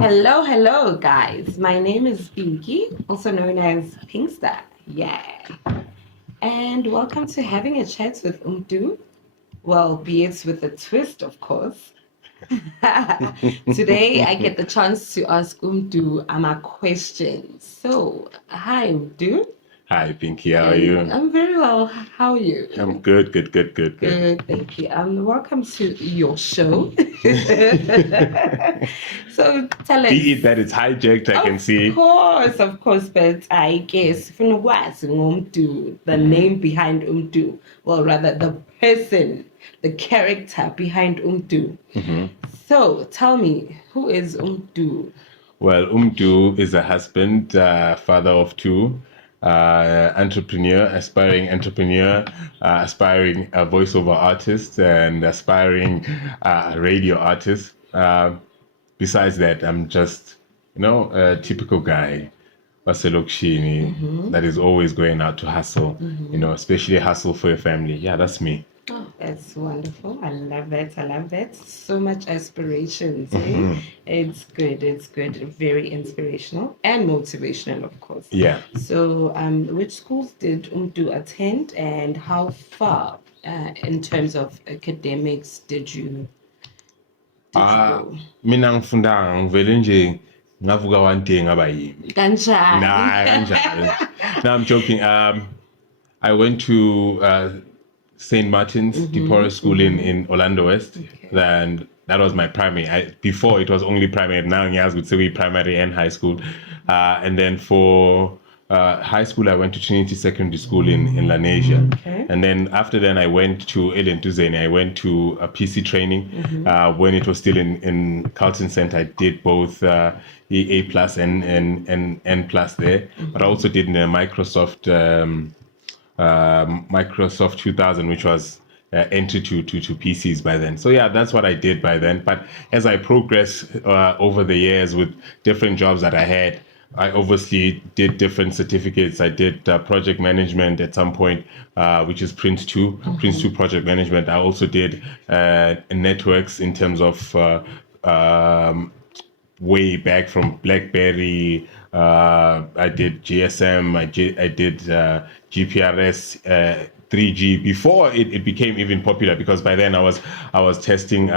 Hello, hello, guys. My name is Pinkie, also known as Pinksta. Yeah. And welcome to Having a Chat with Mdu. Well, be it with a twist, of course. Today, I get the chance to ask Mdu my questions. So, hi, Mdu. Hi, Pinkie. How are you? I'm very well. How are you? I'm good. Good, thank you. Welcome to your show. So tell us. Be it that it's hijacked, I can see. Of course, but I guess the name behind Umdu, well, rather the person, the character behind Umdu. So tell me, who is Umdu? Well, Umdu is a husband, father of two, aspiring entrepreneur, aspiring voiceover artist, and aspiring radio artist. Besides that, I'm just, a typical guy, Baselokshini, that is always going out to hustle, especially hustle for your family. Yeah, that's me. Oh, that's wonderful. I love that. I love that. So much aspirations. Eh? It's good. It's good. Very inspirational and motivational, of course. Yeah. So, which schools did Umdu attend, and how far, in terms of academics, did you go? Mina ngifunda ngivele nje ngavuka one day ngaba yimi. Kanjani? Nah, kanjalo. No, I'm joking. I went to St. Martin's DePora School in Orlando West. Okay. And that was my primary. Before it was only primary. Now I would say primary and high school. And then for high school, I went to Trinity Secondary School in Lanesia. Okay. And then after that, I went to Ellen Tuzeni. I went to a PC training when it was still in Carlton Center. I did both A plus and N plus there. But I also did in a Microsoft 2000, which was entry to PCs by then. So yeah, that's what I did by then. But as I progressed over the years with different jobs that I had, I obviously did different certificates. I did project management at some point, which is Prince 2 project management. I also did networks in terms of way back from BlackBerry. I did GSM. I did GPRS. 3G before it became even popular, because by then I was testing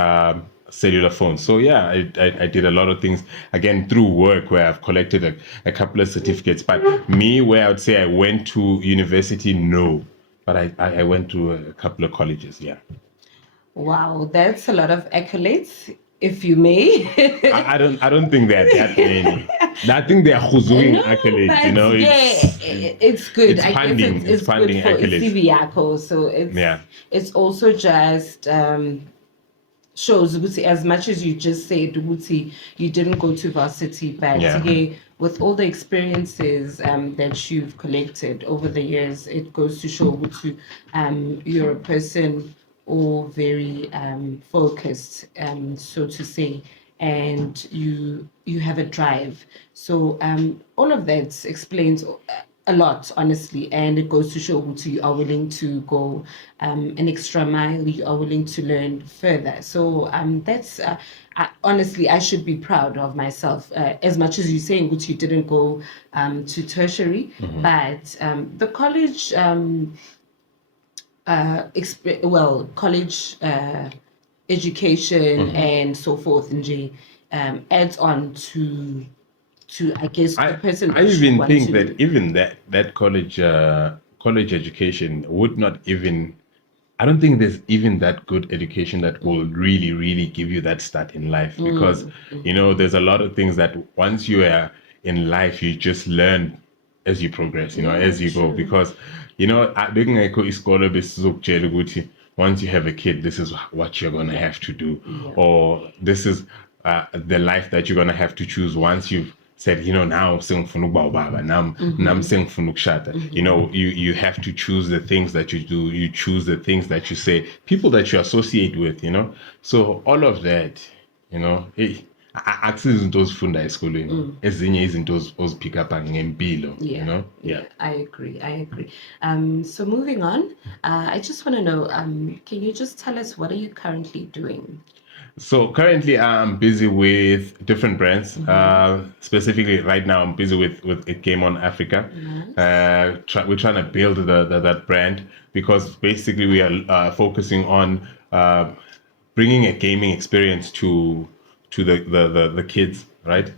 cellular phones. So yeah, I did a lot of things again through work, where I've collected a couple of certificates. But me, where I would say I went to university, no, but I went to a couple of colleges. Yeah. Wow, that's a lot of accolades, if you may. I don't think they're that many. I think they're huzuing accolades, It's good. It's I funding. guess it's funding good for accolades. CV yako. So it's also just shows ukuthi, as much as you just said ukuthi you didn't go to varsity, but with all the experiences that you've collected over the years, it goes to show ukuthi you're a person or very focused, so to say, and you have a drive. So all of that explains a lot, honestly, and it goes to show that you are willing to go an extra mile. You are willing to learn further. So that's honestly, I should be proud of myself. As much as you're saying that you didn't go to tertiary, but the college. College education and so forth, and adds on to I guess the person. I even think that even that college education would not even. I don't think there's even that good education that will really give you that start in life, because there's a lot of things that once you are in life, you just learn as you progress, as you go. Because bekungekho isikole besizokutshela ukuthi once you have a kid, this is what you're gonna have to do, or this is the life that you're gonna have to choose once you've said, now sengifuna ukuba ubaba, nam sengifuna ukushada. You have to choose the things that you do. You choose the things that you say, people that you associate with. So all of that, akusizo izinto ozifunda esikoleni, ezinye izinto ozipick up ngempilo. I agree. So moving on, I just want to know, can you just tell us, what are you currently doing? So currently I'm busy with different brands. Specifically right now I'm busy with a Game on Africa. We're trying to build that brand because basically we are focusing on bringing a gaming experience to the kids, right?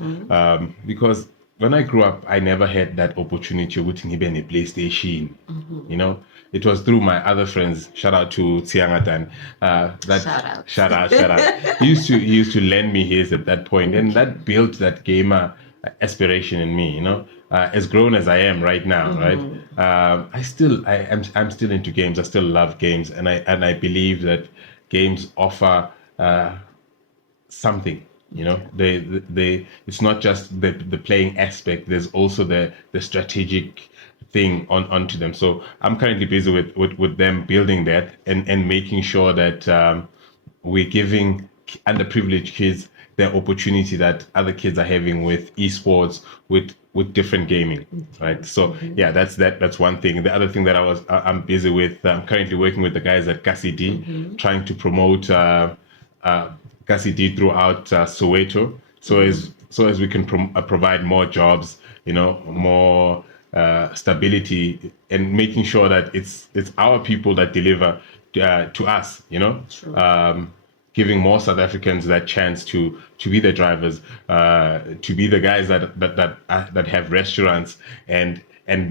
Because when I grew up, I never had that opportunity to be in a PlayStation. You know, it was through my other friends. Shout out to Tsiangatan. Shout out. He used to lend me his at that point, and that built that gamer aspiration in me. You know, as grown as I am right now, right? I'm still into games. I still love games, and I believe that games offer something. You know, they it's not just the playing aspect. There's also the strategic thing onto them. So I'm currently busy with them building that and making sure that we're giving underprivileged kids the opportunity that other kids are having with esports, with different gaming, right? So yeah, that's one thing. The other thing that I'm busy with, I'm currently working with the guys at Kasidi, trying to promote Kasidi throughout Soweto, so as we can provide more jobs, you know, more stability, and making sure that it's our people that deliver to us, you know. Giving more South Africans that chance to be the drivers, to be the guys that have restaurants and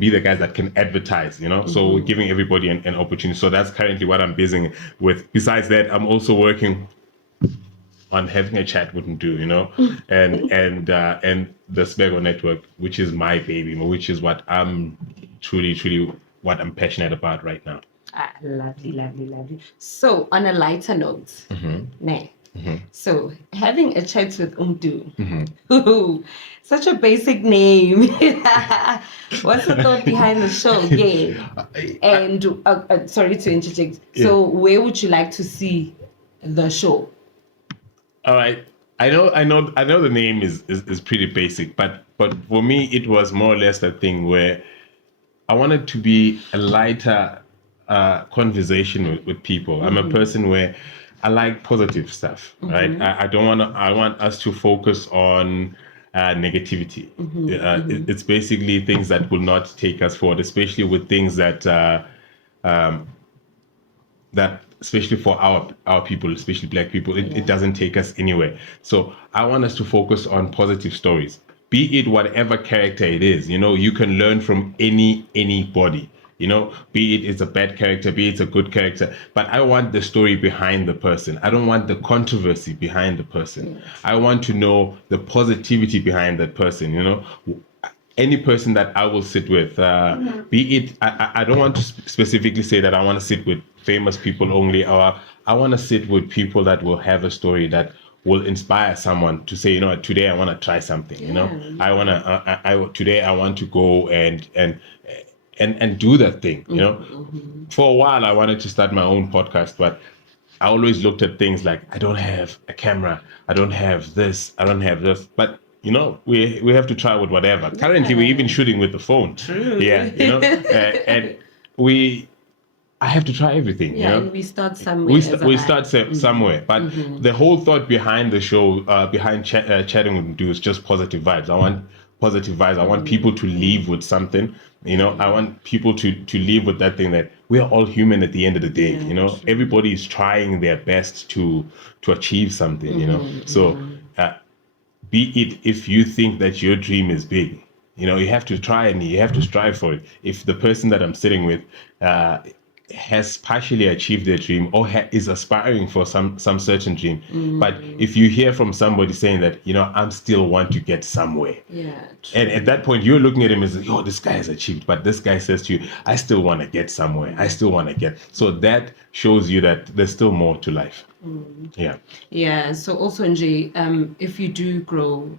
be the guys that can advertise, you know. So we're giving everybody an opportunity. So that's currently what I'm busy with. Besides that, I'm also working on having a chat with Mdu, you know, and the Sibeko network, which is my baby, which is what I'm truly what I'm passionate about right now. Lovely. So, on a lighter note, so having a chat with Mdu, such a basic name. What's the thought behind the show? Yeah, and sorry to interject. Yeah. So, where would you like to see the show? All right. I know the name is pretty basic, but for me it was more or less that thing where I wanted to be a lighter conversation with people. I'm a person where I like positive stuff, right? I want us to focus on negativity. It's basically things that will not take us forward, especially with things that especially for our people, especially Black people, it doesn't take us anywhere. So I want us to focus on positive stories, be it whatever character it is. You know, you can learn from anybody. You know, be it it's a bad character, be it it's a good character, but I want the story behind the person. I don't want the controversy behind the person. Yes. I want to know the positivity behind that person. You know, any person that I will sit with, be it, I don't want to specifically say that I want to sit with famous people only, or I want to sit with people that will have a story that will inspire someone to say, you know, today I want to try something. You know, today I want to go and do that thing. You know, for a while I wanted to start my own podcast, but I always looked at things like, I don't have a camera, I don't have this, but you know, we have to try with whatever. Yeah. Currently, we're even shooting with the phone. True. Yeah, you know, and I have to try everything. Yeah, you know? And we start somewhere. We start somewhere, but the whole thought behind the show, behind chatting with Mdu, is just positive vibes. I want positive vibes. I want people to leave with something. You know, I want people to leave with that thing that we are all human at the end of the day. You know, everybody is trying their best to achieve something. You know, so. Be it if you think that your dream is big, you know, you have to try and you have to strive for it. If the person that I'm sitting with has partially achieved their dream or is aspiring for some certain dream, but if you hear from somebody saying that, you know, I'm still want to get somewhere, and at that point you're looking at him as, oh, this guy has achieved, but this guy says to you, I still want to get somewhere. I still want to get. So that shows you that there's still more to life. Yeah. So also, Nje, if you do grow,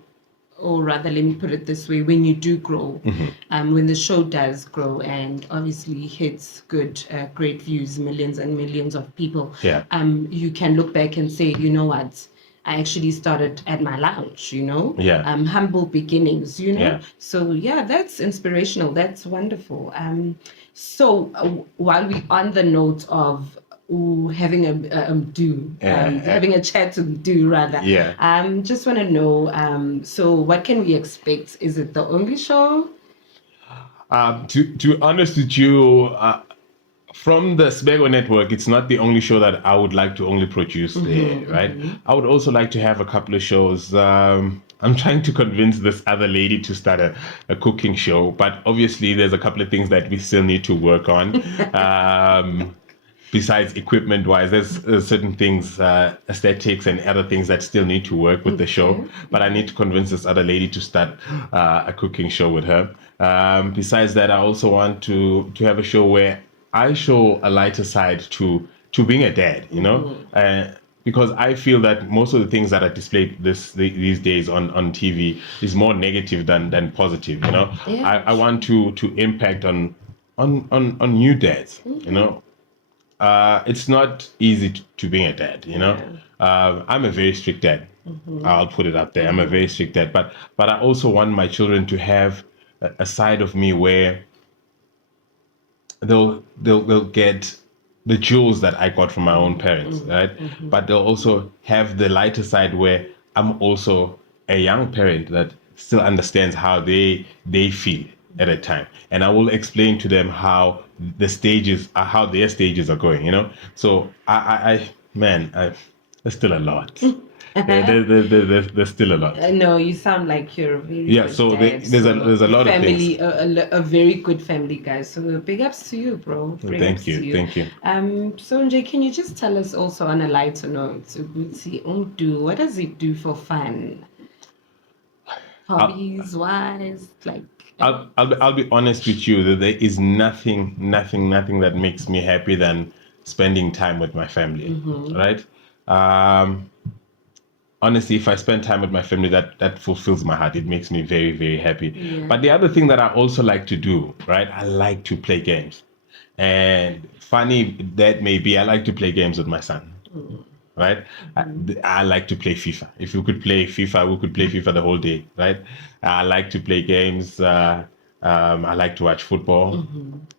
or rather, let me put it this way: when you do grow, when the show does grow and obviously hits great views, millions and millions of people, you can look back and say, you know what, I actually started at my lounge, you know, humble beginnings, you know. So yeah, that's inspirational. That's wonderful. So while we're on the note of having having a chat to do rather. Yeah. Just want to know, so what can we expect? Is it the only show? To be honest with you, from the Sibeko network, it's not the only show that I would like to only produce there, right? I would also like to have a couple of shows. I'm trying to convince this other lady to start a cooking show, but obviously there's a couple of things that we still need to work on. Besides equipment wise, there's certain things, aesthetics and other things that still need to work with the show. But I need to convince this other lady to start a cooking show with her. Besides that, I also want to have a show where I show a lighter side to being a dad, you know, because I feel that most of the things that are displayed these days on TV is more negative than positive, you know. I want to impact on new dads, you know. It's not easy to being a dad, you know. I'm a very strict dad. I'll put it up there. I'm a very strict dad, but I also want my children to have a side of me where they'll get the jewels that I got from my own parents, right? But they'll also have the lighter side where I'm also a young parent that still understands how they feel at a time, and I will explain to them how their stages are going, you know. So there's still a lot. There's still a lot. No, you sound like you're a very good so dad. there's a lot family, of things. a very good family, guys. So big ups to you, bro. Thank you. So Nje, can you just tell us also on a lighter note, what does he do for fun? Hobbies wise, like. I'll be honest with you that there is nothing that makes me happy than spending time with my family, right? Honestly, if I spend time with my family, that fulfills my heart. It makes me very, very happy. Yeah. But the other thing that I also like to do, right? I like to play games. And funny that may be, I like to play games with my son. Right? I like to play FIFA. If we could play FIFA, we could play FIFA the whole day, right? I like to play games. I like to watch football.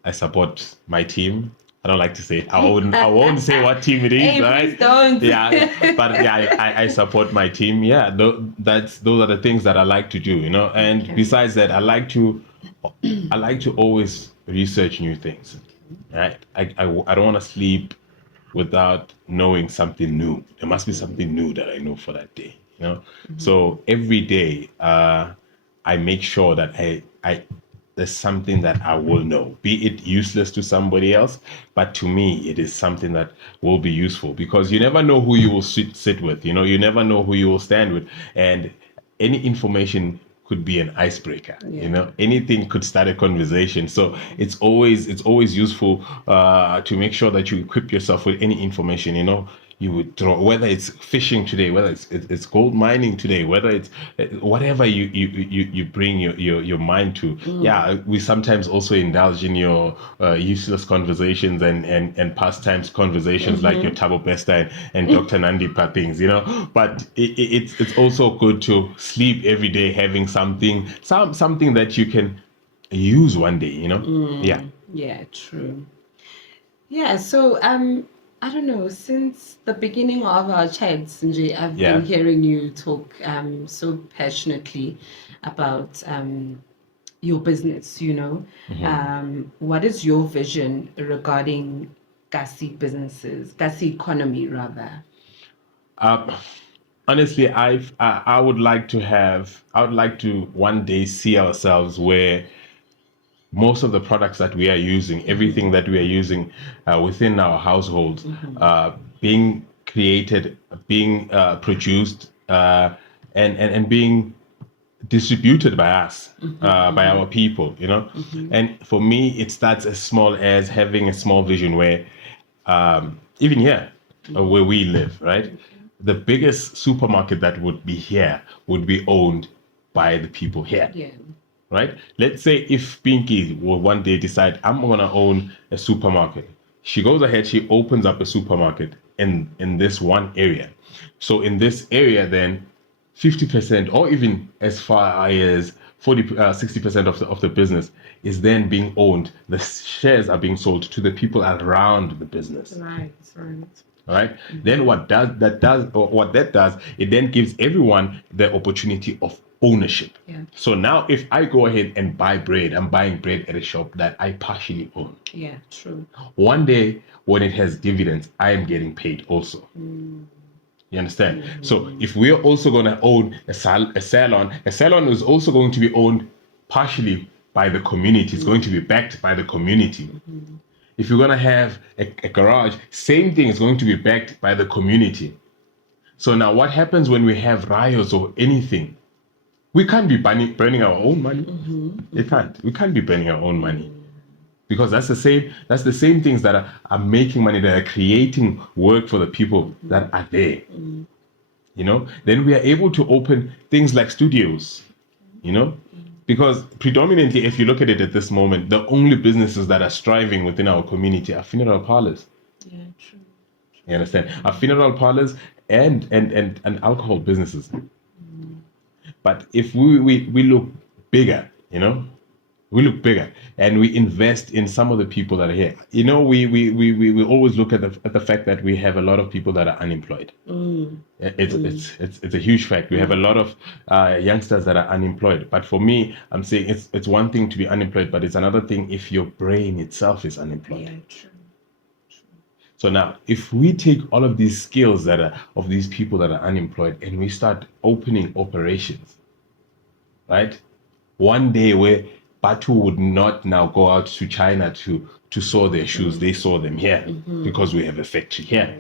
I support my team. I don't like to say it. I won't say what team it is, hey, right? Please don't. I support my team. Yeah, those are the things that I like to do, you know. And besides that, I like to always research new things. Right? I don't want to sleep without knowing something new. There must be something new that I know for that day, you know. So every day, I make sure that there's something that I will know, be it useless to somebody else, but to me, it is something that will be useful, because you never know who you will sit with, you know, you never know who you will stand with, and any information could be an icebreaker, you know, anything could start a conversation. So it's always useful to make sure that you equip yourself with any information, you know. You would throw, whether it's fishing today, whether it's gold mining today, whether it's whatever you bring your mind to. Yeah, we sometimes also indulge in your useless conversations and pastimes conversations like your Tabo Besta and Dr. Nandipa things, you know. But it's also good to sleep every day having something that you can use one day, you know. Yeah, true. Yeah, so I don't know, since the beginning of our chats, Nje, I've been hearing you talk so passionately about your business, you know. What is your vision regarding Kasi businesses, Kasi economy rather? Honestly, I would like to one day see ourselves where most of the products that we are using, everything that we are using within our households, being created, being produced, and being distributed by us, by our people, you know. And for me, it starts as small as having a small vision where, even here, where we live, right, the biggest supermarket that would be here would be owned by the people here. Right? Let's say if Pinkie will one day decide, I'm going to own a supermarket. She goes ahead, she opens up a supermarket in this one area. So in this area, then 50% or even as far as 60% of the business is then being owned. The shares are being sold to the people around the business. Right. All right. Then what that does, it then gives everyone the opportunity of ownership. Yeah. So now if I go ahead and buy bread, I'm buying bread at a shop that I partially own. Yeah, true. One day when it has dividends, I am getting paid also. You understand? So if we're also going to own a salon is also going to be owned partially by the community. It's going to be backed by the community. If you're going to have a garage, same thing is going to be backed by the community. So now what happens when we have riots or anything? We can't be burning our own money. We can't be burning our own money. Because that's the same things that are making money, that are creating work for the people that are there. Then we are able to open things like studios, because predominantly, if you look at it at this moment, the only businesses that are striving within our community are funeral parlors. Yeah, true. You understand? Are funeral parlors and alcohol businesses. But if we look bigger, we look bigger and we invest in some of the people that are here. We always look at the fact that we have a lot of people that are unemployed. It's a huge fact. We have a lot of youngsters that are unemployed. But for me, I'm saying it's one thing to be unemployed, but it's another thing if your brain itself is unemployed. Yeah, true. So now, if we take all of these skills that are of these people that are unemployed and we start opening operations, right? One day where Batu would not now go out to China to sew their shoes. They sew them here because we have a factory here.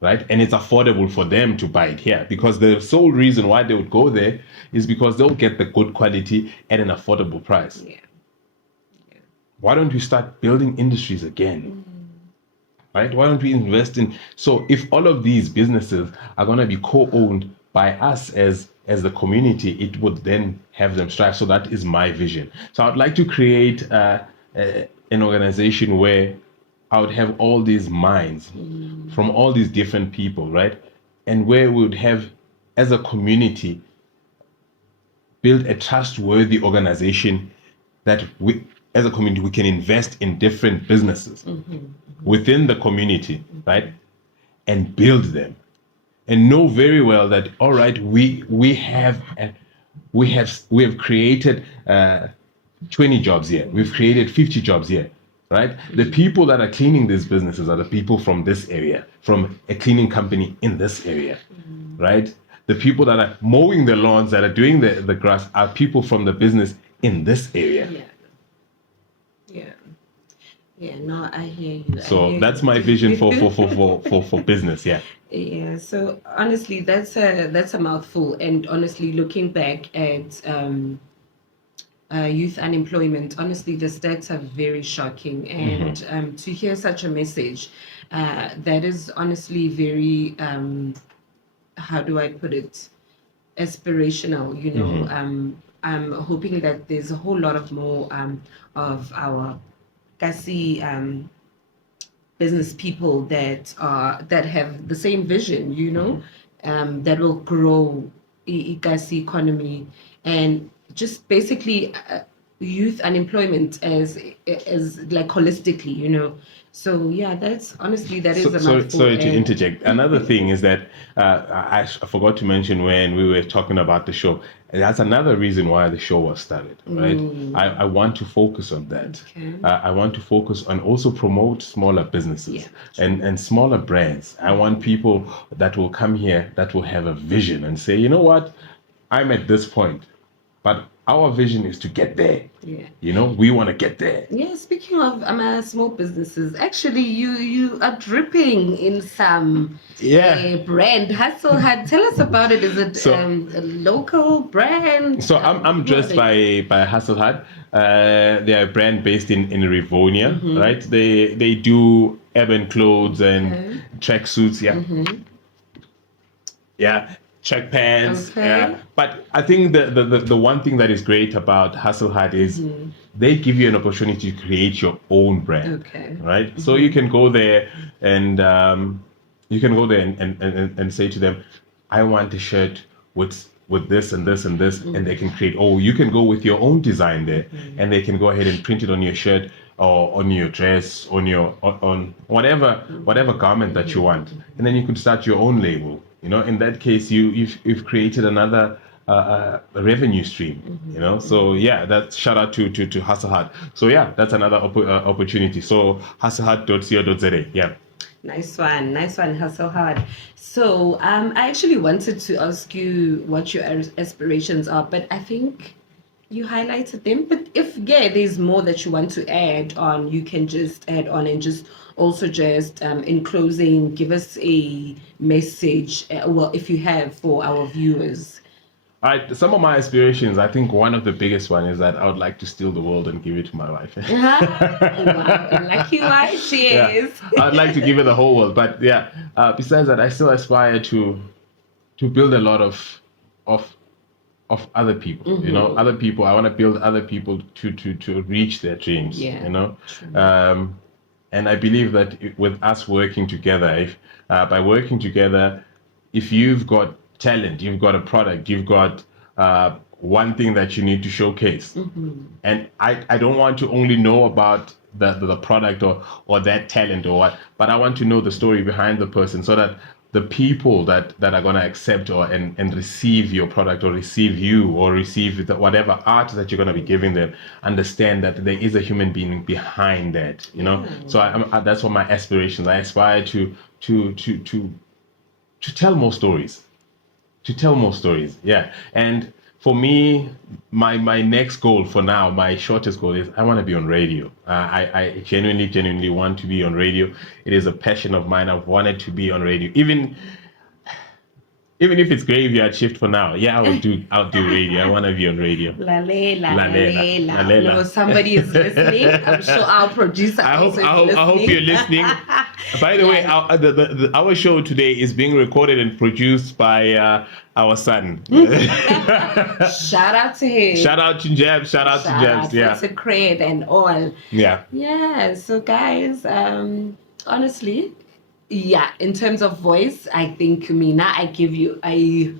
Right? And it's affordable for them to buy it here, because the sole reason why they would go there is because they'll get the good quality at an affordable price. Yeah. Why don't we start building industries again? Right? Why don't we invest in... So if all of these businesses are going to be co-owned by us as the community, it would then have them strive. So that is my vision. So I'd like to create an organization where I would have all these minds from all these different people, right? And where we would have, as a community, build a trustworthy organization that we, as a community, we can invest in different businesses within the community, right? And build them. And know very well that, all right, we have created 20 jobs here. We've created 50 jobs here, right? The people that are cleaning these businesses are the people from this area, from a cleaning company in this area, right? The people that are mowing the lawns, that are doing the grass, are people from the business in this area. Yeah, no, I hear you. So that's my vision for business, yeah. Yeah, so honestly, that's a mouthful. And honestly, looking back at youth unemployment, honestly, the stats are very shocking. And to hear such a message, that is honestly very, how do I put it, aspirational, I'm hoping that there's a whole lot of more of our Kasi business people that have the same vision, that will grow Kasi economy, and just basically youth unemployment as like holistically, So yeah, that's honestly that is a mouthful. Sorry to interject. Another thing is that I forgot to mention when we were talking about the show. That's another reason why the show was started, right? I want to focus on that. Okay. I want to focus on also promote smaller businesses and smaller brands. I want people that will come here that will have a vision and say, you know what, I'm at this point, but our vision is to get there. Yeah. We want to get there. Yeah, speaking of small businesses, actually you are dripping in some brand. Hustle Hut. Tell us about it. Is it a local brand? So I'm dressed by Hustle Hut. They are a brand based in Rivonia, right? They do urban clothes and tracksuits, check pants. Okay. But I think the one thing that is great about Hustle Hut is they give you an opportunity to create your own brand. Okay. Right? So you can go there and and say to them, I want a shirt with with this and this and this, and they can create, or you can go with your own design there, and they can go ahead and print it on your shirt or on your dress, on whatever garment that you want, and then you could start your own label. In that case, you've created another revenue stream. So yeah, that's shout out to Hustle Hard. So yeah, that's another opportunity. So hustleHard.co.za. Yeah. Nice one, Hustle Hard. So I actually wanted to ask you what your aspirations are, but I think you highlighted them. But if there's more that you want to add on, you can just add on, and just also just in closing, give us a message, if you have, for our viewers. All right, some of my aspirations, I think one of the biggest one is that I would like to steal the world and give it to my wife. Wow, lucky wife she is. I'd like to give her the whole world, but yeah. Besides that, I still aspire to build a lot of other people. Other people. I want to build other people to reach their dreams. And I believe that with us working together, by working together, if you've got talent, you've got a product, you've got one thing that you need to showcase, and I don't want to only know about the product or that talent or what, but I want to know the story behind the person, so that the people that are going to accept and receive your product, or receive you, or receive whatever art that you're going to be giving them, understand that there is a human being behind that. So that's what my aspirations. I aspire to tell more stories. Yeah. And for me, my next goal for now, my shortest goal, is I want to be on radio. I genuinely want to be on radio. It is a passion of mine. I've wanted to be on radio, even if it's graveyard shift for now. Yeah, I'll do radio. I want to be on radio. No, somebody is listening. I'm sure our producer I hope you're listening. By the way, our show today is being recorded and produced by our son. Shout out to him. Shout out to Jabs. Shout out to Jabs. Yeah. To Cred and all. Yeah. Yeah. So guys, honestly, yeah, in terms of voice, I think Mina, I give you a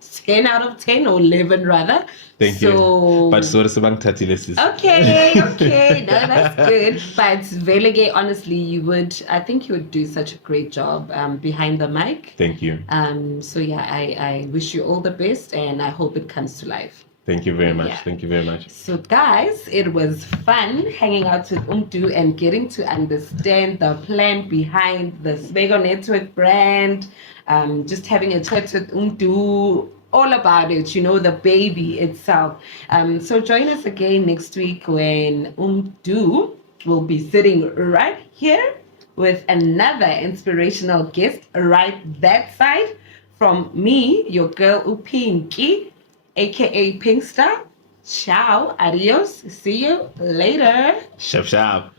10 out of 10, or 11 rather. Thank you. But so does Okay, no, that's good. But Velege, honestly, I think you would do such a great job behind the mic. Thank you. So yeah, I wish you all the best, and I hope it comes to life. Thank you very much. Yeah. Thank you very much. So guys, it was fun hanging out with Mdu and getting to understand the plan behind the Sibeko Network brand. Just having a chat with Mdu, all about it, the baby itself. So join us again next week when Mdu will be sitting right here with another inspirational guest right that side. From me, your girl Pinkie, aka Pinksta. Ciao, adios, see you later. Shop.